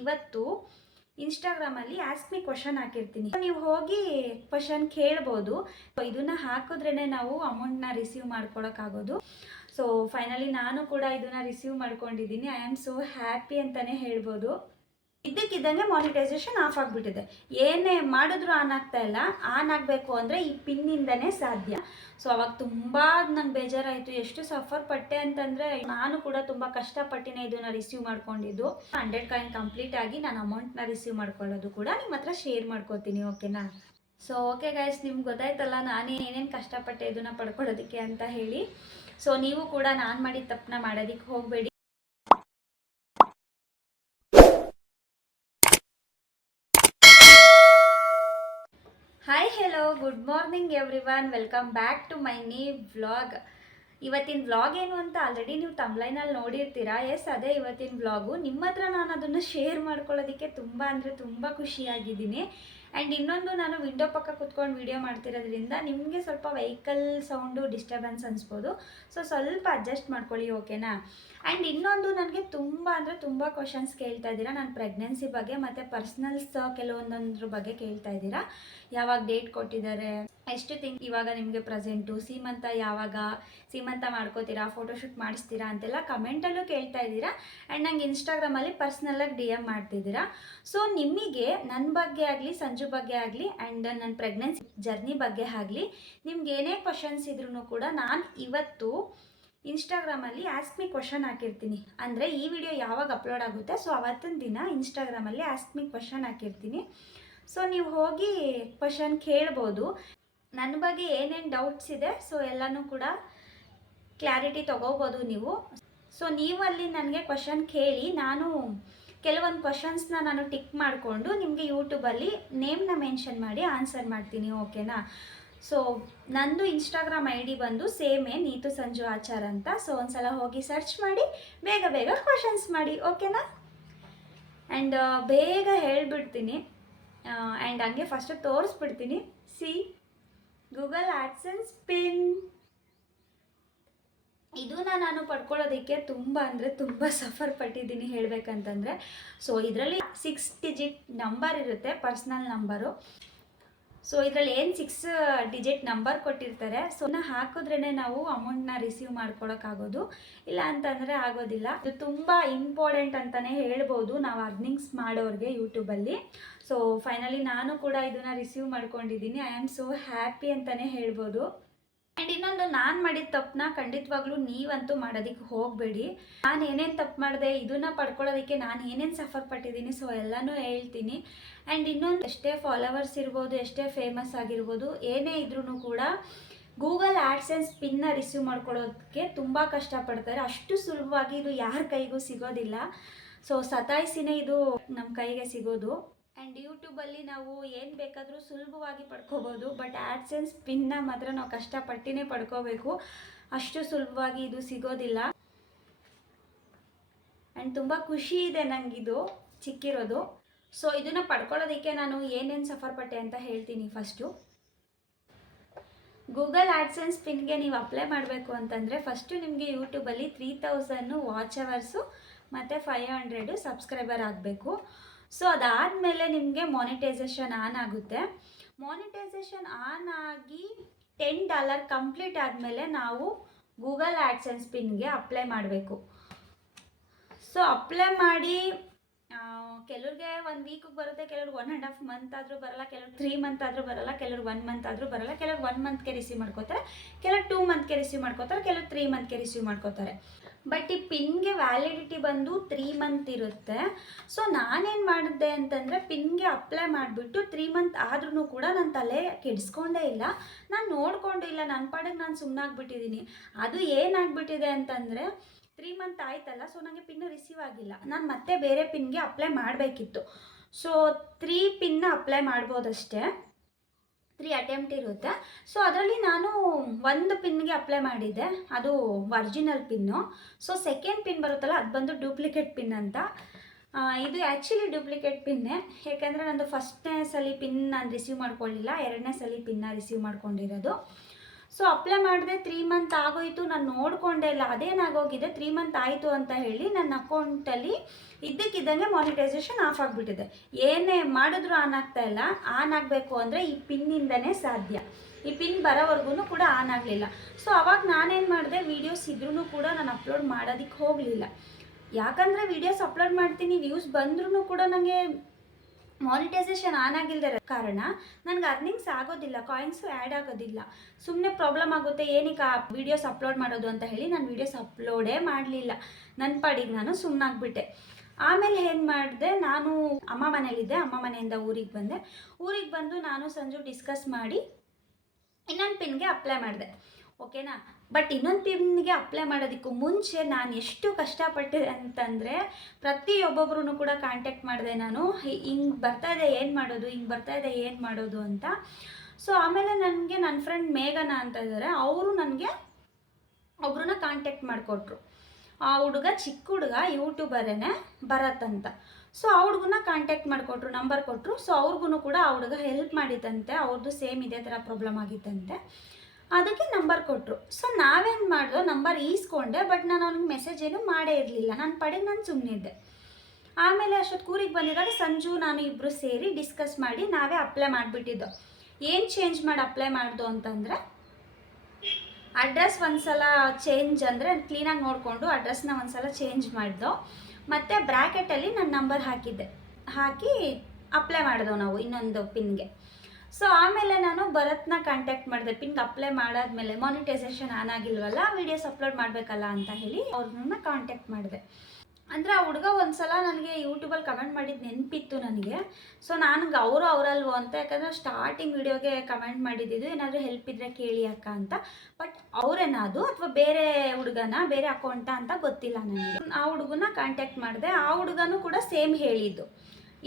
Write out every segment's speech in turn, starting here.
ಇವತ್ತು ಇನ್ಸ್ಟಾಗ್ರಾಮಲ್ಲಿ ask me question ಹಾಕಿರ್ತೀನಿ. ನೀವು ಹೋಗಿ ಕ್ವಶನ್ ಕೇಳ್ಬೋದು. ಇದನ್ನ ಹಾಕಿದ್ರೇ ನಾವು ಅಮೌಂಟ್ನ ರಿಸೀವ್ ಮಾಡ್ಕೊಳಕ್ಕಾಗೋದು. ಸೊ ಫೈನಲಿ ನಾನು ಕೂಡ ಇದನ್ನು ರಿಸೀವ್ ಮಾಡ್ಕೊಂಡಿದ್ದೀನಿ. ಐ ಆಮ್ ಸೋ ಹ್ಯಾಪಿ ಅಂತಲೇ ಹೇಳ್ಬೋದು. ಇದ್ದಕ್ಕಿದ್ದಂಗೆ ಮಾನಿಟೈಸೇಷನ್ ಆಫ್ ಆಗಿಬಿಟ್ಟಿದೆ. ಏನೇ ಮಾಡಿದ್ರು ಆನ್ ಆಗ್ತಾ ಇಲ್ಲ. ಆನ್ ಆಗಬೇಕು ಅಂದರೆ ಈ ಪಿನ್ನಿಂದನೇ ಸಾಧ್ಯ. ಸೊ ಅವಾಗ ತುಂಬ ನಂಗೆ ಬೇಜಾರಾಯಿತು. ಎಷ್ಟು ಸಫರ್ ಪಟ್ಟೆ ಅಂತಂದರೆ ನಾನು ಕೂಡ ತುಂಬ ಕಷ್ಟಪಟ್ಟಿನೇ ಇದನ್ನು ರಿಸೀವ್ ಮಾಡ್ಕೊಂಡಿದ್ದು. 100 ಕಾಯಿನ್ ಕಂಪ್ಲೀಟ್ ಆಗಿ ನಾನು ಅಮೌಂಟ್ನ ರಿಸೀವ್ ಮಾಡ್ಕೊಳ್ಳೋದು ಕೂಡ ನಿಮ್ಮ ಹತ್ರ ಶೇರ್ ಮಾಡ್ಕೋತೀನಿ, ಓಕೆನಾ? ಸೊ ಓಕೆ ಗೈಸ್, ನಿಮ್ಗೆ ಗೊತ್ತಾಯ್ತಲ್ಲ ನಾನು ಏನೇನು ಕಷ್ಟಪಟ್ಟೆ ಇದನ್ನು ಪಡ್ಕೊಳ್ಳೋದಕ್ಕೆ ಅಂತ ಹೇಳಿ. ಸೊ ನೀವು ಕೂಡ ನಾನು ಮಾಡಿದ ತಪ್ಪನ್ನ ಮಾಡೋದಕ್ಕೆ ಹೋಗಬೇಡಿ. Hi hello good morning everyone, welcome back to my new vlog. ಇವತ್ತಿನ ವ್ಲಾಗ್ ಏನು ಅಂತ ಆಲ್ರೆಡಿ ನೀವು ತಮ್ಲೈನಲ್ಲಿ ನೋಡಿರ್ತೀರಾ. ಎಸ್, ಅದೇ ಇವತ್ತಿನ ವ್ಲಾಗು. ನಿಮ್ಮ ಹತ್ರ ನಾನು ಅದನ್ನು ಶೇರ್ ಮಾಡ್ಕೊಳ್ಳೋದಕ್ಕೆ ತುಂಬ ಅಂದರೆ ತುಂಬ ಖುಷಿಯಾಗಿದ್ದೀನಿ. ಆ್ಯಂಡ್ ಇನ್ನೊಂದು, ನಾನು ವಿಂಡೋ ಪಕ್ಕ ಕುತ್ಕೊಂಡು ವೀಡಿಯೋ ಮಾಡ್ತಿರೋದ್ರಿಂದ ನಿಮಗೆ ಸ್ವಲ್ಪ ವೆಹಿಕಲ್ ಸೌಂಡು ಡಿಸ್ಟರ್ಬೆನ್ಸ್ ಅನಿಸ್ಬೋದು. ಸೊ ಸ್ವಲ್ಪ ಅಡ್ಜಸ್ಟ್ ಮಾಡ್ಕೊಳ್ಳಿ, ಓಕೆನಾ? ಆ್ಯಂಡ್ ಇನ್ನೊಂದು, ನನಗೆ ತುಂಬ ಅಂದರೆ ತುಂಬ ಕ್ವಶನ್ಸ್ ಕೇಳ್ತಾ ಇದ್ದೀರಾ ನನ್ನ ಪ್ರೆಗ್ನೆನ್ಸಿ ಬಗ್ಗೆ ಮತ್ತು ಪರ್ಸ್ನಲ್ಸ್ ಕೆಲವೊಂದೊಂದ್ರ ಬಗ್ಗೆ ಕೇಳ್ತಾ ಇದ್ದೀರಾ. ಯಾವಾಗ ಡೇಟ್ ಕೊಟ್ಟಿದ್ದಾರೆ, ಎಷ್ಟು ಇವಾಗ ನಿಮಗೆ ಪ್ರೆಸೆಂಟು, ಸೀಮಂತ ಯಾವಾಗ, ಸೀಮಂತ ಮಾಡ್ಕೋತೀರಾ, ಫೋಟೋಶೂಟ್ ಮಾಡಿಸ್ತೀರಾ ಅಂತೆಲ್ಲ ಕಮೆಂಟಲ್ಲೂ ಕೇಳ್ತಾ ಇದ್ದೀರಾ. ಆ್ಯಂಡ್ ನಂಗೆ ಇನ್ಸ್ಟಾಗ್ರಾಮಲ್ಲಿ ಪರ್ಸ್ನಲಾಗಿ DM ಮಾಡ್ತಿದ್ದೀರಾ. ಸೊ ನಿಮಗೆ ನನ್ನ ಬಗ್ಗೆ ಆಗಲಿ, ಸಂಜು ಬಗ್ಗೆ ಆಗಲಿ, ಆ್ಯಂಡ್ ನನ್ನ ಪ್ರೆಗ್ನೆನ್ಸಿ ಜರ್ನಿ ಬಗ್ಗೆ ಆಗಲಿ, ನಿಮ್ಗೆ ಏನೇ ಕ್ವಶನ್ಸ್ ಇದ್ರೂ ಕೂಡ ನಾನು ಇವತ್ತು ಇನ್ಸ್ಟಾಗ್ರಾಮಲ್ಲಿ ಆಸ್ಕ್ ಮಿ ಕ್ವಶನ್ ಹಾಕಿರ್ತೀನಿ. ಅಂದರೆ ಈ ವಿಡಿಯೋ ಯಾವಾಗ ಅಪ್ಲೋಡ್ ಆಗುತ್ತೆ ಸೊ ಅವತ್ತಿನ ದಿನ ಇನ್ಸ್ಟಾಗ್ರಾಮಲ್ಲಿ ಆಸ್ಕ್ ಮಿ ಕ್ವಶನ್ ಹಾಕಿರ್ತೀನಿ. ಸೊ ನೀವು ಹೋಗಿ ಕ್ವಶನ್ ಕೇಳ್ಬೋದು. ನನ್ನ ಬಗ್ಗೆ ಏನೇನು ಡೌಟ್ಸ್ ಇದೆ ಸೊ ಎಲ್ಲನೂ ಕೂಡ ಕ್ಲಾರಿಟಿ ತೊಗೋಬೋದು ನೀವು. ಸೊ ನೀವಲ್ಲಿ ನನಗೆ ಕ್ವಶನ್ ಕೇಳಿ, ನಾನು ಕೆಲವೊಂದು ಕ್ವಶನ್ಸ್ನ ನಾನು ಟಿಕ್ ಮಾಡಿಕೊಂಡು ನಿಮಗೆ ಯೂಟ್ಯೂಬಲ್ಲಿ ನೇಮ್ನ ಮೆನ್ಷನ್ ಮಾಡಿ ಆನ್ಸರ್ ಮಾಡ್ತೀನಿ, ಓಕೆನಾ? ಸೊ ನಂದು ಇನ್ಸ್ಟಾಗ್ರಾಮ್ ID ಬಂದು ಸೇಮೇ, ನೀತು ಸಂಜು ಆಚಾರ್ ಅಂತ. ಸೊ ಒಂದ್ಸಲ ಹೋಗಿ ಸರ್ಚ್ ಮಾಡಿ ಬೇಗ ಬೇಗ ಕ್ವಶನ್ಸ್ ಮಾಡಿ, ಓಕೆನಾ? ಆ್ಯಂಡ್ ಬೇಗ ಹೇಳ್ಬಿಡ್ತೀನಿ. ಆ್ಯಂಡ್ ಹಂಗೆ ಫಸ್ಟು ತೋರಿಸ್ಬಿಡ್ತೀನಿ. See, Google AdSense pin. ಇದನ್ನ ನಾನು ಪಡ್ಕೊಳ್ಳೋದಕ್ಕೆ ತುಂಬ ಅಂದರೆ ತುಂಬ ಸಫರ್ ಪಟ್ಟಿದ್ದೀನಿ ಹೇಳಬೇಕಂತಂದರೆ. ಸೊ ಇದರಲ್ಲಿ 6 ಡಿಜಿಟ್ ನಂಬರ್ ಇರುತ್ತೆ, ಪರ್ಸ್ನಲ್ ನಂಬರು. ಸೊ ಇದರಲ್ಲಿ ಏನು 6 ಡಿಜಿಟ್ ನಂಬರ್ ಕೊಟ್ಟಿರ್ತಾರೆ. ಸೊ ಹಾಕಿದ್ರೇ ನಾವು ಅಮೌಂಟ್ನ ರಿಸೀವ್ ಮಾಡ್ಕೊಳಕ್ಕಾಗೋದು, ಇಲ್ಲ ಅಂತಂದರೆ ಆಗೋದಿಲ್ಲ. ಇದು ತುಂಬ ಇಂಪಾರ್ಟೆಂಟ್ ಅಂತಲೇ ಹೇಳ್ಬೋದು ನಾವು ಅರ್ನಿಂಗ್ಸ್ ಮಾಡೋರಿಗೆ ಯೂಟ್ಯೂಬಲ್ಲಿ. ಸೊ ಫೈನಲಿ ನಾನು ಕೂಡ ಇದನ್ನು ರಿಸೀವ್ ಮಾಡ್ಕೊಂಡಿದ್ದೀನಿ. ಐ ಆಮ್ ಸೋ ಹ್ಯಾಪಿ ಅಂತಲೇ ಹೇಳ್ಬೋದು. ಆ್ಯಂಡ್ ಇನ್ನೊಂದು, ನಾನು ಮಾಡಿದ ತಪ್ಪನ್ನ ಖಂಡಿತವಾಗ್ಲೂ ನೀವಂತೂ ಮಾಡೋದಕ್ಕೆ ಹೋಗಬೇಡಿ. ನಾನು ಏನೇನು ತಪ್ಪು ಮಾಡಿದೆ, ಇದನ್ನು ಪಡ್ಕೊಳ್ಳೋದಕ್ಕೆ ನಾನು ಏನೇನು ಸಫರ್ ಪಟ್ಟಿದ್ದೀನಿ ಸೊ ಎಲ್ಲನೂ ಹೇಳ್ತೀನಿ. ಆ್ಯಂಡ್ ಇನ್ನೊಂದು, ಎಷ್ಟೇ ಫಾಲೋವರ್ಸ್ ಇರ್ಬೋದು, ಎಷ್ಟೇ ಫೇಮಸ್ ಆಗಿರ್ಬೋದು, ಏನೇ ಇದ್ರೂ ಕೂಡ ಗೂಗಲ್ ಆಡ್ಸೆನ್ಸ್ ಪಿನ್ನ ರಿಸೀವ್ ಮಾಡ್ಕೊಳ್ಳೋದಕ್ಕೆ ತುಂಬ ಕಷ್ಟಪಡ್ತಾರೆ. ಅಷ್ಟು ಸುಲಭವಾಗಿ ಇದು ಯಾರ ಕೈಗೂ ಸಿಗೋದಿಲ್ಲ. ಸೊ ಸತಾಯಿಸಿನೇ ಇದು ನಮ್ಮ ಕೈಗೆ ಸಿಗೋದು. ಆ್ಯಂಡ್ ಯೂಟ್ಯೂಬಲ್ಲಿ ನಾವು ಏನು ಬೇಕಾದರೂ ಸುಲಭವಾಗಿ ಪಡ್ಕೋಬೋದು, ಬಟ್ ಆಡ್ಸೆನ್ಸ್ ಪಿನ್ನ ಮಾತ್ರ ನಾವು ಕಷ್ಟಪಟ್ಟಿನೇ ಪಡ್ಕೋಬೇಕು. ಅಷ್ಟು ಸುಲಭವಾಗಿ ಇದು ಸಿಗೋದಿಲ್ಲ. ಆ್ಯಂಡ್ ತುಂಬ ಖುಷಿ ಇದೆ ನನಗಿದು ಸಿಕ್ಕಿರೋದು. ಸೊ ಇದನ್ನು ಪಡ್ಕೊಳ್ಳೋದಕ್ಕೆ ನಾನು ಏನೇನು ಸಫರ್ ಪಟ್ಟೆ ಅಂತ ಹೇಳ್ತೀನಿ. ಫಸ್ಟು, ಗೂಗಲ್ ಆಡ್ಸೆನ್ಸ್ ಪಿನ್ಗೆ ನೀವು ಅಪ್ಲೈ ಮಾಡಬೇಕು ಅಂತಂದರೆ ಫಸ್ಟು ನಿಮಗೆ ಯೂಟ್ಯೂಬಲ್ಲಿ 3000 ವಾಚ್ ಅವರ್ಸು ಮತ್ತು 500 ಸಬ್ಸ್ಕ್ರೈಬರ್ ಆಗಬೇಕು. ಸೊ ಅದಾದಮೇಲೆ ನಿಮಗೆ ಮಾನಿಟೈಸೇಷನ್ ಆನ್ ಆಗುತ್ತೆ. ಮಾನಿಟೈಸೇಷನ್ ಆನ್ ಆಗಿ $10 ಕಂಪ್ಲೀಟ್ ಆದಮೇಲೆ ನಾವು ಗೂಗಲ್ ಆಡ್ಸೆನ್ಸ್ ಪಿನ್ಗೆ ಅಪ್ಲೈ ಮಾಡಬೇಕು. ಸೊ ಅಪ್ಲೈ ಮಾಡಿ ಕೆಲವ್ರಿಗೆ 1 ವೀಕಿಗೆ ಬರುತ್ತೆ, ಕೆಲವ್ರಿಗೆ 1.5 ಮಂತ್ ಆದರೂ ಬರಲ್ಲ, ಕೆಲವ್ರಿಗೆ 3 ಮಂತ್ ಆದರೂ ಬರಲ್ಲ, ಕೆಲವ್ರಿಗೆ 1 ಮಂತ್ ಆದರೂ ಬರಲ್ಲ, ಕೆಲವ್ರಿಗೆ 1 ಮಂತ್ಗೆ ರಿಸೀವ್ ಮಾಡ್ಕೋತಾರೆ, ಕೆಲವ್ರು 2 ಮಂತ್ಗೆ ರಿಸೀವ್ ಮಾಡ್ಕೋತಾರೆ, ಕೆಲವ್ರು 3 ಮಂತ್ಗೆ ರಿಸೀವ್ ಮಾಡ್ಕೋತಾರೆ. ಬಟ್ ಈ ಪಿನ್ಗೆ ವ್ಯಾಲಿಡಿಟಿ ಬಂದು 3 ಮಂತ್ ಇರುತ್ತೆ. ಸೊ ನಾನೇನು ಮಾಡಿದೆ ಅಂತಂದರೆ ಪಿನ್ಗೆ ಅಪ್ಲೈ ಮಾಡಿಬಿಟ್ಟು 3 ಮಂತ್ ಆದ್ರೂ ಕೂಡ ನಾನು ತಲೆ ಕೆಡಿಸ್ಕೊಂಡೇ ಇಲ್ಲ, ನಾನು ನೋಡಿಕೊಂಡು ಇಲ್ಲ, ನನ್ನ ಪಾಡಿಗೆ ನಾನು ಸುಮ್ಮನಾಗ್ಬಿಟ್ಟಿದ್ದೀನಿ. ಅದು ಏನಾಗ್ಬಿಟ್ಟಿದೆ ಅಂತಂದರೆ 3 ಮಂತ್ ಆಯ್ತಲ್ಲ, ಸೊ ನನಗೆ ಪಿನ್ನು ರಿಸೀವ್ ಆಗಿಲ್ಲ. ನಾನು ಮತ್ತೆ ಬೇರೆ ಪಿನ್ಗೆ ಅಪ್ಲೈ ಮಾಡಬೇಕಿತ್ತು. ಸೊ 3 ಪಿನ್ನ ಅಪ್ಲೈ ಮಾಡ್ಬೋದಷ್ಟೇ, 3 ಅಟೆಂಪ್ಟ್ ಇರುತ್ತೆ. ಸೊ ಅದರಲ್ಲಿ ನಾನು 1 ಪಿನ್ಗೆ ಅಪ್ಲೈ ಮಾಡಿದ್ದೆ, ಅದು original pin. So second pin ಬರುತ್ತಲ್ಲ, ಅದು ಬಂದು ಡೂಪ್ಲಿಕೇಟ್ ಪಿನ್ ಅಂತ. ಇದು ಆ್ಯಕ್ಚುಲಿ ಡೂಪ್ಲಿಕೇಟ್ ಪಿನ್ನೇ, ಯಾಕೆಂದರೆ ನಂದು ಫಸ್ಟ್ನೇ ಸಲ ಪಿನ್ ನಾನು ರಿಸೀವ್ ಮಾಡ್ಕೊಳ್ಳಿಲ್ಲ, 2ನೇ ಸಲ ಪಿನ್ನ ರಿಸೀವ್ ಮಾಡ್ಕೊಂಡಿರೋದು. ಸೊ ಅಪ್ಲೈ ಮಾಡಿದೆ 3 ಮಂತ್ ಆಗೋಯಿತು, ನಾನು ನೋಡಿಕೊಂಡೇ ಇಲ್ಲ ಅದೇನಾಗೋಗಿದೆ 3 ಮಂತ್ ಆಯಿತು ಅಂತ ಹೇಳಿ ನನ್ನ ಅಕೌಂಟಲ್ಲಿ ಇದ್ದಕ್ಕಿದ್ದಂಗೆ ಮಾನಿಟೈಸೇಷನ್ ಆಫ್ ಆಗಿಬಿಟ್ಟಿದೆ. ಏನೇ ಮಾಡಿದ್ರೂ ಆನ್ ಆಗ್ತಾ ಇಲ್ಲ. ಆನ್ ಆಗಬೇಕು ಅಂದರೆ ಈ ಪಿನ್ನಿಂದನೇ ಸಾಧ್ಯ. ಈ ಪಿನ್ ಬರೋವರೆಗೂ ಕೂಡ ಆನ್ ಆಗಲಿಲ್ಲ. ಸೊ ಅವಾಗ ನಾನೇನು ಮಾಡಿದೆ, ವೀಡಿಯೋಸ್ ಇದ್ರೂ ಕೂಡ ನಾನು ಅಪ್ಲೋಡ್ ಮಾಡೋದಕ್ಕೆ ಹೋಗಲಿಲ್ಲ. ಯಾಕಂದರೆ ವೀಡಿಯೋಸ್ ಅಪ್ಲೋಡ್ ಮಾಡ್ತೀನಿ, ವ್ಯೂಸ್ ಬಂದ್ರೂ ಕೂಡ ನನಗೆ ಮಾನಿಟೈಸೇಷನ್ ಆನ್ ಆಗಿಲ್ಲದ ಕಾರಣ ನನಗೆ ಅರ್ನಿಂಗ್ಸ್ ಆಗೋದಿಲ್ಲ, ಕಾಯಿನ್ಸು ಆ್ಯಡ್ ಆಗೋದಿಲ್ಲ. ಸುಮ್ಮನೆ ಪ್ರಾಬ್ಲಮ್ ಆಗುತ್ತೆ, ಏನಕ್ಕೆ ಆ ವೀಡಿಯೋಸ್ ಅಪ್ಲೋಡ್ ಮಾಡೋದು ಅಂತ ಹೇಳಿ ನಾನು ವೀಡಿಯೋಸ್ ಅಪ್ಲೋಡೇ ಮಾಡಲಿಲ್ಲ. ನನ್ನ ಪಾಡಿಗೆ ನಾನು ಸುಮ್ಮನಾಗ್ಬಿಟ್ಟೆ. ಆಮೇಲೆ ಏನು ಮಾಡಿದೆ, ನಾನು ಅಮ್ಮ ಮನೇಲಿದ್ದೆ, ಅಮ್ಮ ಮನೆಯಿಂದ ಊರಿಗೆ ಬಂದೆ. ಊರಿಗೆ ಬಂದು ನಾನು ಸಂಜು ಡಿಸ್ಕಸ್ ಮಾಡಿ ಇನ್ನೊಂದು ಪಿನ್ಗೆ ಅಪ್ಲೈ ಮಾಡಿದೆ. ಓಕೆನಾ. ಬಟ್ ಇನ್ನೊಂದು ಪಿನ್ಗೆ ಅಪ್ಲೈ ಮಾಡೋದಕ್ಕೂ ಮುಂಚೆ ನಾನು ಎಷ್ಟು ಕಷ್ಟಪಟ್ಟಿದೆ ಅಂತಂದರೆ, ಪ್ರತಿಯೊಬ್ಬೊಬ್ಬರೂ ಕೂಡ ಕಾಂಟ್ಯಾಕ್ಟ್ ಮಾಡಿದೆ ನಾನು, ಹಿಂಗೆ ಬರ್ತಾಯಿದೆ ಏನು ಮಾಡೋದು, ಹಿಂಗೆ ಬರ್ತಾಯಿದೆ ಏನು ಮಾಡೋದು ಅಂತ. ಸೊ ಆಮೇಲೆ ನನಗೆ ನನ್ನ ಫ್ರೆಂಡ್ ಮೇಘನಾ ಅಂತ ಇದ್ದಾರೆ, ಅವರು ನನಗೆ ಒಬ್ರನ್ನ ಕಾಂಟ್ಯಾಕ್ಟ್ ಮಾಡಿಕೊಟ್ರು. ಆ ಹುಡುಗ ಚಿಕ್ಕ ಹುಡುಗ, ಯೂಟ್ಯೂಬರೇ ಭರತ್ ಅಂತ. ಸೊ ಆ ಹುಡುಗನ ಕಾಂಟ್ಯಾಕ್ಟ್ ಮಾಡಿಕೊಟ್ರು, ನಂಬರ್ ಕೊಟ್ಟರು. ಸೊ ಅವ್ರಿಗೂ ಕೂಡ ಆ ಹುಡುಗ ಹೆಲ್ಪ್ ಮಾಡಿದ್ದಂತೆ, ಅವ್ರದ್ದು ಸೇಮ್ ಇದೇ ಥರ ಪ್ರಾಬ್ಲಮ್ ಆಗಿತ್ತಂತೆ, ಅದಕ್ಕೆ ನಂಬರ್ ಕೊಟ್ಟರು. ಸೊ ನಾವೇನು ಮಾಡಿದೋ, ನಂಬರ್ ಈಸ್ಕೊಂಡೆ. ಬಟ್ ನಾನು ಅವ್ನಿಗೆ ಮೆಸೇಜ್ ಏನು ಮಾಡೇ ಇರಲಿಲ್ಲ, ನನ್ನ ಪಡೆಗೆ ನಾನು ಸುಮ್ಮನಿದ್ದೆ. ಆಮೇಲೆ ಅಷ್ಟೊತ್ತು ಊರಿಗೆ ಬಂದಿದ್ದಾಗ ಸಂಜು ನಾನು ಇಬ್ಬರು ಸೇರಿ ಡಿಸ್ಕಸ್ ಮಾಡಿ ನಾವೇ ಅಪ್ಲೈ ಮಾಡಿಬಿಟ್ಟಿದ್ದೋ. ಏನು ಚೇಂಜ್ ಮಾಡಿ ಅಪ್ಲೈ ಮಾಡ್ದು ಅಂತಂದರೆ, ಅಡ್ರೆಸ್ ಒಂದ್ಸಲ ಚೇಂಜ್ ಅಂದರೆ ಕ್ಲೀನಾಗಿ ನೋಡಿಕೊಂಡು ಅಡ್ರೆಸ್ನ ಒಂದ್ಸಲ ಚೇಂಜ್ ಮಾಡಿದೋ, ಮತ್ತು ಬ್ರ್ಯಾಕೆಟಲ್ಲಿ ನನ್ನ ನಂಬರ್ ಹಾಕಿ ಅಪ್ಲೈ ಮಾಡಿದೆವು ನಾವು ಇನ್ನೊಂದು ಪಿನ್ಗೆ. ಸೊ ಆಮೇಲೆ ನಾನು ಭರತ್ನ ಕಾಂಟ್ಯಾಕ್ಟ್ ಮಾಡಿದೆ. ಪಿನ್ಗೆ ಅಪ್ಲೈ ಮಾಡಾದ್ಮೇಲೆ ಮಾನಿಟೈಸೇಷನ್ ಆನ್ ಆಗಿಲ್ವಲ್ಲ, ವೀಡಿಯೋಸ್ ಅಪ್ಲೋಡ್ ಮಾಡಬೇಕಲ್ಲ ಅಂತ ಹೇಳಿ ಅವ್ರನ್ನ ಕಾಂಟ್ಯಾಕ್ಟ್ ಮಾಡಿದೆ. ಅಂದರೆ ಆ ಹುಡುಗ ಒಂದು ಸಲ ನನಗೆ ಯೂಟ್ಯೂಬಲ್ಲಿ ಕಮೆಂಟ್ ಮಾಡಿದ್ದು ನೆನಪಿತ್ತು ನನಗೆ. ಸೊ ನನಗೆ ಅವರಲ್ವೋ ಅಂತ, ಯಾಕಂದರೆ ಸ್ಟಾರ್ಟಿಂಗ್ ವೀಡಿಯೋಗೆ ಕಮೆಂಟ್ ಮಾಡಿದ್ದು ಏನಾದರೂ ಹೆಲ್ಪ್ ಇದ್ದರೆ ಕೇಳಿ ಅಕ್ಕ ಅಂತ. ಬಟ್ ಅವರೇನಾದು ಅಥವಾ ಬೇರೆ ಹುಡುಗನ, ಬೇರೆ ಅಕೌಂಟಾ ಅಂತ ಗೊತ್ತಿಲ್ಲ ನನಗೆ. ಆ ಹುಡುಗನ ಕಾಂಟ್ಯಾಕ್ಟ್ ಮಾಡಿದೆ. ಆ ಹುಡುಗನೂ ಕೂಡ ಸೇಮ್ ಹೇಳಿದ್ದು,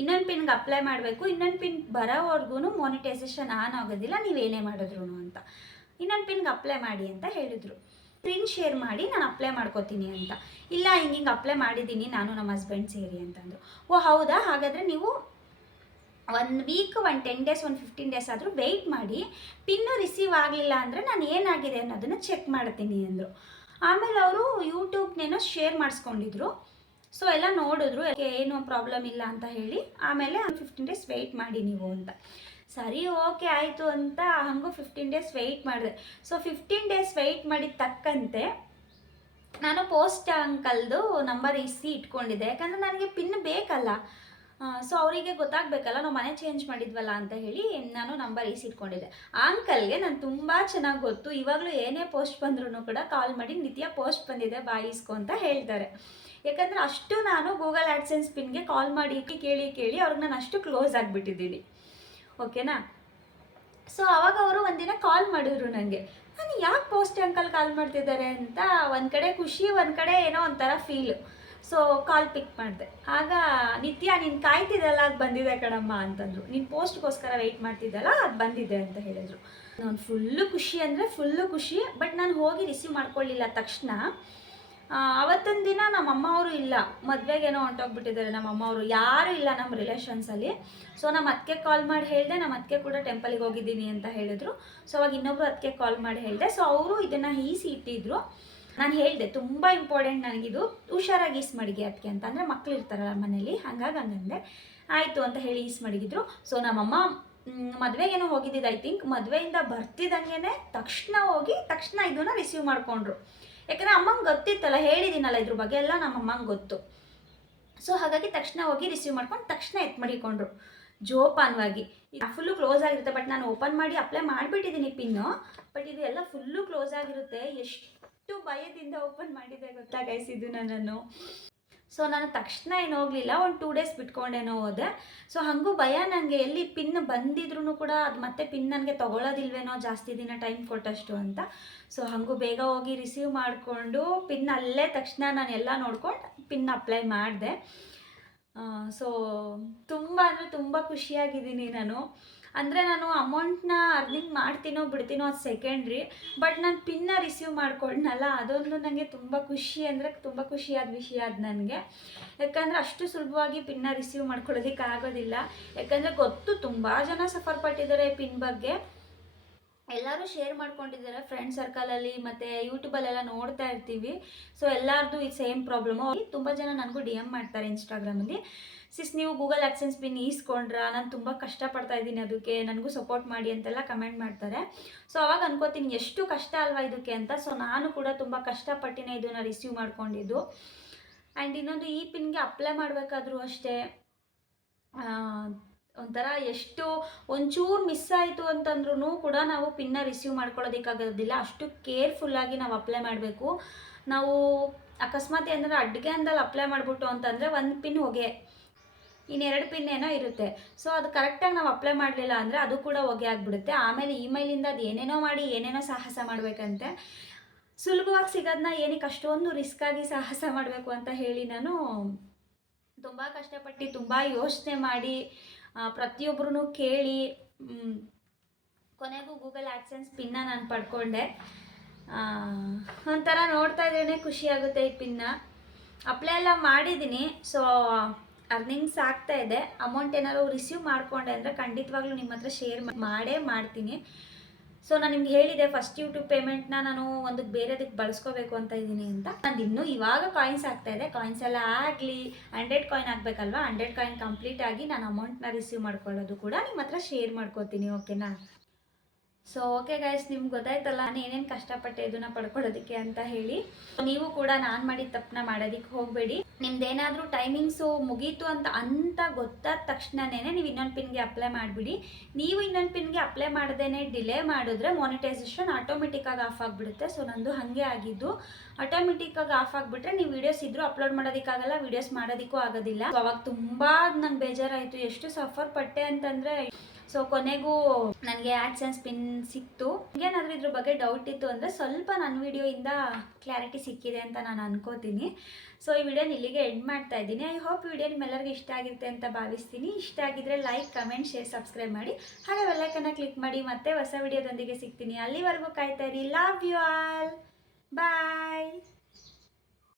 ಇನ್ನೊಂದು ಪಿನ್ಗೆ ಅಪ್ಲೈ ಮಾಡಬೇಕು, ಇನ್ನೊಂದು ಪಿನ್ ಬರೋವರೆಗೂ ಮಾನಿಟೈಸೇಷನ್ ಆನ್ ಆಗೋದಿಲ್ಲ ನೀವೇನೇ ಮಾಡಿದ್ರು ಅಂತ. ಇನ್ನೊಂದು ಪಿನ್ಗೆ ಅಪ್ಲೈ ಮಾಡಿ ಅಂತ ಹೇಳಿದರು. ಸ್ಕ್ರೀನ್ ಶೇರ್ ಮಾಡಿ ನಾನು ಅಪ್ಲೈ ಮಾಡ್ಕೋತೀನಿ ಅಂತ. ಇಲ್ಲ ಹಿಂಗೆ ಅಪ್ಲೈ ಮಾಡಿದ್ದೀನಿ ನಾನು ನಮ್ಮ ಹಸ್ಬೆಂಡ್ ಸೇರಿ ಅಂತಂದರು. ಓ ಹೌದಾ, ಹಾಗಾದರೆ ನೀವು 1 ವೀಕ್, 10 ಡೇಸ್, 15 ಡೇಸ್ ಆದರೂ ವೆಯ್ಟ್ ಮಾಡಿ, ಪಿನ್ನು ರಿಸೀವ್ ಆಗಲಿಲ್ಲ ಅಂದರೆ ನಾನು ಏನಾಗಿದೆ ಅನ್ನೋದನ್ನು ಚೆಕ್ ಮಾಡ್ತೀನಿ ಅಂದರು. ಆಮೇಲೆ ಅವರು ಯೂಟ್ಯೂಬ್ನೇನೋ ಶೇರ್ ಮಾಡಿಸ್ಕೊಂಡಿದ್ರು. ಸೊ ಎಲ್ಲ ನೋಡಿದ್ರು, ಏನು ಪ್ರಾಬ್ಲಮ್ ಇಲ್ಲ ಅಂತ ಹೇಳಿ. ಆಮೇಲೆ 15 ಡೇಸ್ ವೆಯ್ಟ್ ಮಾಡಿ ನೀವು ಅಂತ. ಸರಿ ಓಕೆ ಆಯಿತು ಅಂತ ಹಾಗೂ 15 ಡೇಸ್ ವೆಯ್ಟ್ ಮಾಡಿದೆ. ಸೊ 15 ಡೇಸ್ ವೆಯ್ಟ್ ಮಾಡಿದ ತಕ್ಕಂತೆ ನಾನು ಪೋಸ್ಟ್ ಅಂಕಲ್ದು ನಂಬರ್ ಇಟ್ಕೊಂಡಿದ್ದೆ, ಯಾಕಂದರೆ ನನಗೆ ಪಿನ್ ಬೇಕಲ್ಲ. ಸೊ ಅವರಿಗೆ ಗೊತ್ತಾಗಬೇಕಲ್ಲ ನಾವು ಮನೆ ಚೇಂಜ್ ಮಾಡಿದ್ವಲ್ಲ ಅಂತ ಹೇಳಿ ನಾನು ನಂಬರ್ ಇಟ್ಕೊಂಡಿದ್ದೆ. ಆ ಅಂಕಲ್ಗೆ ನಾನು ತುಂಬ ಚೆನ್ನಾಗಿ ಗೊತ್ತು, ಇವಾಗಲೂ ಏನೇ ಪೋಸ್ಟ್ ಬಂದ್ರೂ ಕೂಡ ಕಾಲ್ ಮಾಡಿ ನಿತ್ಯ ಪೋಸ್ಟ್ ಬಂದಿದೆ ಬಾಯಿಸ್ಕೊ ಅಂತ ಹೇಳ್ತಾರೆ. ಯಾಕಂದರೆ ಅಷ್ಟು ನಾನು ಗೂಗಲ್ ಆ್ಯಡ್ಸೆನ್ಸ್ ಪಿನ್ಗೆ ಕಾಲ್ ಮಾಡಿ ಕೇಳಿ ಅವ್ರಿಗೆ ನಾನು ಅಷ್ಟು ಕ್ಲೋಸ್ ಆಗಿಬಿಟ್ಟಿದ್ದೀನಿ. ಓಕೆನಾ. ಸೊ ಅವಾಗ ಅವರು ಒಂದಿನ ಕಾಲ್ ಮಾಡಿದ್ರು ನನಗೆ. ನಾನು ಯಾಕೆ ಪೋಸ್ಟ್ ಅಂಕಲ್ ಕಾಲ್ ಮಾಡ್ತಿದ್ದಾರೆ ಅಂತ ಒಂದು ಕಡೆ ಖುಷಿ, ಒಂದು ಕಡೆ ಏನೋ ಒಂಥರ ಫೀಲು. ಸೊ ಕಾಲ್ ಪಿಕ್ ಮಾಡಿದೆ. ಆಗ ನಿತ್ಯ ನೀನು ಕಾಯ್ತಿದ್ದಲ್ಲ, ಅದು ಬಂದಿದೆ ಕಣಮ್ಮ ಅಂತಂದರು. ನೀನು ಪೋಸ್ಟ್ಗೋಸ್ಕರ ವೆಯ್ಟ್ ಮಾಡ್ತಿದ್ದಲ್ಲ, ಅದು ಬಂದಿದೆ ಅಂತ ಹೇಳಿದ್ರು. ನಾನು ಫುಲ್ಲು ಖುಷಿ ಅಂದರೆ ಫುಲ್ಲು ಖುಷಿ. ಬಟ್ ನಾನು ಹೋಗಿ ರಿಸೀವ್ ಮಾಡ್ಕೊಳ್ಳಿಲ್ಲ ತಕ್ಷಣ. ಅವತ್ತೊಂದು ದಿನ ನಮ್ಮ ಅಮ್ಮ ಅವರು ಇಲ್ಲ, ಮದುವೆಗೇನೋ ಹೊಂಟೋಗ್ಬಿಟ್ಟಿದ್ದಾರೆ ನಮ್ಮ ಅಮ್ಮ ಅವರು, ಯಾರೂ ಇಲ್ಲ ನಮ್ಮ ರಿಲೇಷನ್ಸಲ್ಲಿ. ಸೊ ನಮ್ಮ ಅತ್ತಿಗೆ ಕಾಲ್ ಮಾಡಿ ಹೇಳಿದೆ, ನಮ್ಮ ಅತ್ತಿಗೆ ಕೂಡ ಟೆಂಪಲಿಗೆ ಹೋಗಿದ್ದೀನಿ ಅಂತ ಹೇಳಿದ್ರು. ಸೊ ಅವಾಗ ಇನ್ನೊಬ್ರು ಅತ್ತಿಗೆ ಕಾಲ್ ಮಾಡಿ ಹೇಳಿದೆ. ಸೊ ಅವರು ಇದನ್ನು ಇಟ್ಟಿದ್ರು. ನಾನು ಹೇಳಿದೆ ತುಂಬ ಇಂಪಾರ್ಟೆಂಟ್ ನನಗಿದು, ಹುಷಾರಾಗಿ ಮಡಿಗೆ ಅದಕ್ಕೆ ಅಂತ. ಅಂದರೆ ಮಕ್ಳು ಇರ್ತಾರಲ್ಲ ಮನೇಲಿ, ಹಂಗಂದೆ. ಆಯಿತು ಅಂತ ಹೇಳಿ ಮಡಗಿದ್ರು. ಸೊ ನಮ್ಮಮ್ಮ ಮದುವೆಗೇನೋ ಹೋಗಿದ್ದಿದ್ದು, ಐ ಥಿಂಕ್ ಮದುವೆಯಿಂದ ಬರ್ತಿದ್ದಂಗೆ ತಕ್ಷಣ ಇದನ್ನು ರಿಸೀವ್ ಮಾಡಿಕೊಂಡ್ರು. ಯಾಕಂದರೆ ಅಮ್ಮಂಗೆ ಗೊತ್ತಿತ್ತಲ್ಲ, ಹೇಳಿದ್ದೀನಲ್ಲ ಇದ್ರ ಬಗ್ಗೆ ಎಲ್ಲ ನಮ್ಮ ಅಮ್ಮಂಗೆ ಗೊತ್ತು. ಸೊ ಹಾಗಾಗಿ ತಕ್ಷಣ ಹೋಗಿ ರಿಸೀವ್ ಮಾಡ್ಕೊಂಡು ತಕ್ಷಣ ಮಡಿಕೊಂಡ್ರು ಜೋಪಾನವಾಗಿ. ಇದು ಫುಲ್ಲು ಕ್ಲೋಸ್ ಆಗಿರುತ್ತೆ. ಬಟ್ ನಾನು ಓಪನ್ ಮಾಡಿ ಅಪ್ಲೈ ಮಾಡಿಬಿಟ್ಟಿದ್ದೀನಿ ಪಿನ್ನು. ಬಟ್ ಇದು ಎಲ್ಲ ಫುಲ್ಲು ಕ್ಲೋಸ್ ಆಗಿರುತ್ತೆ. ಎಷ್ಟು ಭಯದಿಂದ ಓಪನ್ ಮಾಡಿದೆ ಗೊತ್ತಾ ಗೈಸ್ ಇದು ನನ್ನನ್ನು. ಸೊ ನಾನು ತಕ್ಷಣ ಏನು ಹೋಗಲಿಲ್ಲ, ಒಂದು 2 ಡೇಸ್ ಬಿಟ್ಕೊಂಡೇನೋ ಹೋದೆ. ಸೊ ಹಾಗೂ ಭಯ ನನಗೆ, ಎಲ್ಲಿ ಪಿನ್ ಬಂದಿದ್ರೂ ಕೂಡ ಅದು ಮತ್ತೆ ಪಿನ್ ನನಗೆ ತೊಗೊಳ್ಳೋದಿಲ್ವೇನೋ ಜಾಸ್ತಿ ದಿನ ಟೈಮ್ ಕೊಟ್ಟಷ್ಟು ಅಂತ. ಸೊ ಹಾಗೂ ಬೇಗ ಹೋಗಿ ರಿಸೀವ್ ಮಾಡಿಕೊಂಡು ಪಿನ್ ಅಲ್ಲೇ ತಕ್ಷಣ ನಾನು ಎಲ್ಲ ನೋಡ್ಕೊಂಡು ಪಿನ್ ಅಪ್ಲೈ ಮಾಡಿದೆ. ಸೊ ತುಂಬ ಅಂದರೆ ತುಂಬ ಖುಷಿಯಾಗಿದ್ದೀನಿ ನಾನು. ಅಂದರೆ ನಾನು ಅಮೌಂಟ್ನ ಅರ್ನಿಂಗ್ ಮಾಡ್ತೀನೋ ಬಿಡ್ತೀನೋ ಅದು ಸೆಕೆಂಡ್ರಿ. ಬಟ್ ನಾನು ಪಿನ್ನ ರಿಸೀವ್ ಮಾಡ್ಕೊಂಡ್ನಲ್ಲ, ಅದೊಂದು ನನಗೆ ತುಂಬ ಖುಷಿ, ಅಂದರೆ ತುಂಬ ಖುಷಿಯಾದ ವಿಷಯ ಅದು ನನಗೆ. ಯಾಕಂದರೆ ಅಷ್ಟು ಸುಲಭವಾಗಿ ಪಿನ್ನ ರಿಸೀವ್ ಮಾಡ್ಕೊಳ್ಳೋದಕ್ಕೆ ಆಗೋದಿಲ್ಲ. ಯಾಕಂದರೆ ಗೊತ್ತು ತುಂಬ ಜನ ಸಫರ್ ಪಟ್ಟಿದ್ದಾರೆ ಪಿನ್ ಬಗ್ಗೆ. ಎಲ್ಲರೂ ಶೇರ್ ಮಾಡ್ಕೊಂಡಿದ್ದಾರೆ ಫ್ರೆಂಡ್ ಸರ್ಕಲಲ್ಲಿ ಮತ್ತು ಯೂಟ್ಯೂಬಲ್ಲೆಲ್ಲ ನೋಡ್ತಾ ಇರ್ತೀವಿ. ಸೊ ಎಲ್ಲರದು ಈ ಸೇಮ್ ಪ್ರಾಬ್ಲಮು. ತುಂಬ ಜನ ನನಗೂ ಡಿ ಎಮ್ ಮಾಡ್ತಾರೆ ಇನ್ಸ್ಟಾಗ್ರಾಮಲ್ಲಿ, ಸಿಸ್ ನೀವು ಗೂಗಲ್ ಆ್ಯಡ್ಸೆನ್ಸ್ ಪಿನ್ ಈಸ್ಕೊಂಡ್ರಾ, ನಾನು ತುಂಬ ಕಷ್ಟಪಡ್ತಾ ಇದ್ದೀನಿ ಅದಕ್ಕೆ, ನನಗೂ ಸಪೋರ್ಟ್ ಮಾಡಿ ಅಂತೆಲ್ಲ ಕಮೆಂಟ್ ಮಾಡ್ತಾರೆ. ಸೊ ಅವಾಗ ಅನ್ಕೋತೀನಿ ಎಷ್ಟು ಕಷ್ಟ ಅಲ್ವಾ ಇದಕ್ಕೆ ಅಂತ. ಸೊ ನಾನು ಕೂಡ ತುಂಬ ಕಷ್ಟಪಟ್ಟಿನೇ ಇದನ್ನು ರಿಸೀವ್ ಮಾಡ್ಕೊಂಡಿದ್ದು. ಆ್ಯಂಡ್ ಇನ್ನೊಂದು ಈ ಪಿನ್ಗೆ ಅಪ್ಲೈ ಮಾಡಬೇಕಾದ್ರೂ ಅಷ್ಟೇ ಒಂಥರ ಎಷ್ಟು ಒಂಚೂರು ಮಿಸ್ ಆಯಿತು ಅಂತಂದ್ರೂ ಕೂಡ ನಾವು ಪಿನ್ನ ರಿಸೀವ್ ಮಾಡ್ಕೊಳ್ಳೋದಕ್ಕಾಗೋದಿಲ್ಲ. ಅಷ್ಟು ಕೇರ್ಫುಲ್ಲಾಗಿ ನಾವು ಅಪ್ಲೈ ಮಾಡಬೇಕು. ನಾವು ಅಕಸ್ಮಾತ್ ಏನಾದರೂ ಅಡ್ಗೆ ಅಂದಲ್ಲಿ ಅಪ್ಲೈ ಮಾಡಿಬಿಟ್ಟು ಅಂತಂದರೆ ಒಂದು ಪಿನ್ ಹೊಗೆ, ಇನ್ನೆರಡು ಪಿನ್ ಏನೋ ಇರುತ್ತೆ. ಸೊ ಅದು ಕರೆಕ್ಟಾಗಿ ನಾವು ಅಪ್ಲೈ ಮಾಡಲಿಲ್ಲ ಅಂದರೆ ಅದು ಕೂಡ ಹೊಗೆ ಆಗಿಬಿಡುತ್ತೆ. ಆಮೇಲೆ ಇಮೇಲಿಂದ ಅದು ಏನೇನೋ ಮಾಡಿ ಏನೇನೋ ಸಾಹಸ ಮಾಡಬೇಕಂತೆ. ಸುಲಭವಾಗಿ ಸಿಗೋದನ್ನ ಏನಕ್ಕೆ ಅಷ್ಟೊಂದು ರಿಸ್ಕಾಗಿ ಸಾಹಸ ಮಾಡಬೇಕು ಅಂತ ಹೇಳಿ ನಾನು ತುಂಬ ಕಷ್ಟಪಟ್ಟು ತುಂಬ ಯೋಚನೆ ಮಾಡಿ ಪ್ರತಿಯೊಬ್ಬರೂ ಕೇಳಿ ಕೊನೆಗೂ ಗೂಗಲ್ ಆ್ಯಡ್ಸೆನ್ಸ್ ಪಿನ್ನ ನಾನು ಪಡ್ಕೊಂಡೆ. ಒಂಥರ ನೋಡ್ತಾ ಇದ್ರೇ ಖುಷಿಯಾಗುತ್ತೆ. ಈ ಪಿನ್ನ ಅಪ್ಲೈ ಎಲ್ಲ ಮಾಡಿದ್ದೀನಿ. ಸೊ ಅರ್ನಿಂಗ್ಸ್ ಆಗ್ತಾ ಇದೆ. ಅಮೌಂಟ್ ಏನಾದ್ರು ರಿಸೀವ್ ಮಾಡಿಕೊಂಡೆ ಅಂದರೆ ಖಂಡಿತವಾಗ್ಲೂ ನಿಮ್ಮ ಹತ್ರ ಶೇರ್ ಮಾಡೇ ಮಾಡ್ತೀನಿ. ಸೊ ನಾನು ನಿಮ್ಗೆ ಹೇಳಿದೆ ಫಸ್ಟ್ ಯೂಟ್ಯೂಬ್ ಪೇಮೆಂಟ್ನ ನಾನು ಒಂದಕ್ಕೆ ಬೇರೆದಕ್ಕೆ ಬಳಸ್ಕೋಬೇಕು ಅಂತ ಇದ್ದೀನಿ ಅಂತ. ನಾನು ಇನ್ನೂ ಇವಾಗ ಕಾಯಿನ್ಸ್ ಆಗ್ತಾಯಿದೆ. ಕಾಯಿನ್ಸ್ ಎಲ್ಲ ಆಗಲಿ, 100 ಕಾಯಿನ್ ಆಗಬೇಕಲ್ವಾ. 100 ಕಾಯಿನ್ ಕಂಪ್ಲೀಟ್ ಆಗಿ ನಾನು ಅಮೌಂಟ್ನ ರಿಸೀವ್ ಮಾಡ್ಕೊಳ್ಳೋದು ಕೂಡ ನಿಮ್ಮ ಹತ್ರ ಶೇರ್ ಮಾಡ್ಕೋತೀನಿ, ಓಕೆನಾ. ಸೊ ಓಕೆ ಗೈಸ್, ನಿಮ್ಗೆ ಗೊತ್ತಾಯ್ತಲ್ಲ ನಾನು ಏನೇನು ಕಷ್ಟಪಟ್ಟೆ ಇದನ್ನು ಪಡ್ಕೊಳ್ಳೋದಕ್ಕೆ ಅಂತ ಹೇಳಿ. ನೀವು ಕೂಡ ನಾನು ಮಾಡಿದ ತಪ್ಪನ್ನ ಮಾಡೋದಕ್ಕೆ ಹೋಗಬೇಡಿ. ನಿಮ್ದೇನಾದರೂ ಟೈಮಿಂಗ್ಸು ಮುಗೀತು ಅಂತ ಗೊತ್ತಾದ ತಕ್ಷಣನೇ ನೀವು ಇನ್ನೊಂದು ಪಿನ್ಗೆ ಅಪ್ಲೈ ಮಾಡಿಬಿಡಿ. ನೀವು ಇನ್ನೊಂದು ಪಿನ್ಗೆ ಅಪ್ಲೈ ಮಾಡ್ದೇ ಡಿಲೇ ಮಾಡಿದ್ರೆ ಮಾನಿಟೈಸೇಷನ್ ಆಟೋಮೆಟಿಕ್ಕಾಗಿ ಆಫ್ ಆಗಿಬಿಡುತ್ತೆ. ಸೊ ನಂದು ಹಾಗೆ ಆಗಿದ್ದು. ಆಟೋಮೆಟಿಕ್ಕಾಗಿ ಆಫ್ ಆಗಿಬಿಟ್ರೆ ನೀವು ವೀಡಿಯೋಸ್ ಇದ್ರೂ ಅಪ್ಲೋಡ್ ಮಾಡೋದಕ್ಕಾಗಲ್ಲ, ವೀಡಿಯೋಸ್ ಮಾಡೋದಕ್ಕೂ ಆಗೋದಿಲ್ಲ. ಸೊ ಅವಾಗ ತುಂಬ ನಂಗೆ ಬೇಜಾರಾಯಿತು, ಎಷ್ಟು ಸಫರ್ ಪಟ್ಟೆ ಅಂತಂದರೆ. ಸೊ ಕೊನೆಗೂ ನನಗೆ ಆ್ಯಡ್ಸೆನ್ಸ್ ಪಿನ್ ಸಿಕ್ತು. ಏನಾದರೂ ಇದ್ರ ಬಗ್ಗೆ ಡೌಟ್ ಇತ್ತು ಅಂದರೆ ಸ್ವಲ್ಪ ನನ್ನ ವಿಡಿಯೋಯಿಂದ ಕ್ಲಾರಿಟಿ ಸಿಕ್ಕಿದೆ ಅಂತ ನಾನು ಅನ್ಕೋತೀನಿ. ಸೊ ಈ ವಿಡಿಯೋನ ಇಲ್ಲಿಗೆ ಎಂಡ್ ಮಾಡ್ತಾ ಇದ್ದೀನಿ. ಐ ಹೋಪ್ ವಿಡಿಯೋ ನಿಮ್ಮೆಲ್ಲರಿಗೂ ಇಷ್ಟ ಆಗಿರುತ್ತೆ ಅಂತ ಭಾವಿಸ್ತೀನಿ. ಇಷ್ಟ ಆಗಿದ್ರೆ ಲೈಕ್, ಕಮೆಂಟ್, ಶೇರ್, ಸಬ್ಸ್ಕ್ರೈಬ್ ಮಾಡಿ. ಹಾಗೆ ಬೆಲ್ಲೈಕನ್ನ ಕ್ಲಿಕ್ ಮಾಡಿ. ಮತ್ತೆ ಹೊಸ ವಿಡಿಯೋದೊಂದಿಗೆ ಸಿಗ್ತೀನಿ. ಅಲ್ಲಿವರೆಗೂ ಕಾಯ್ತಾ ಇರಿ. Love you all. ಬಾಯ್.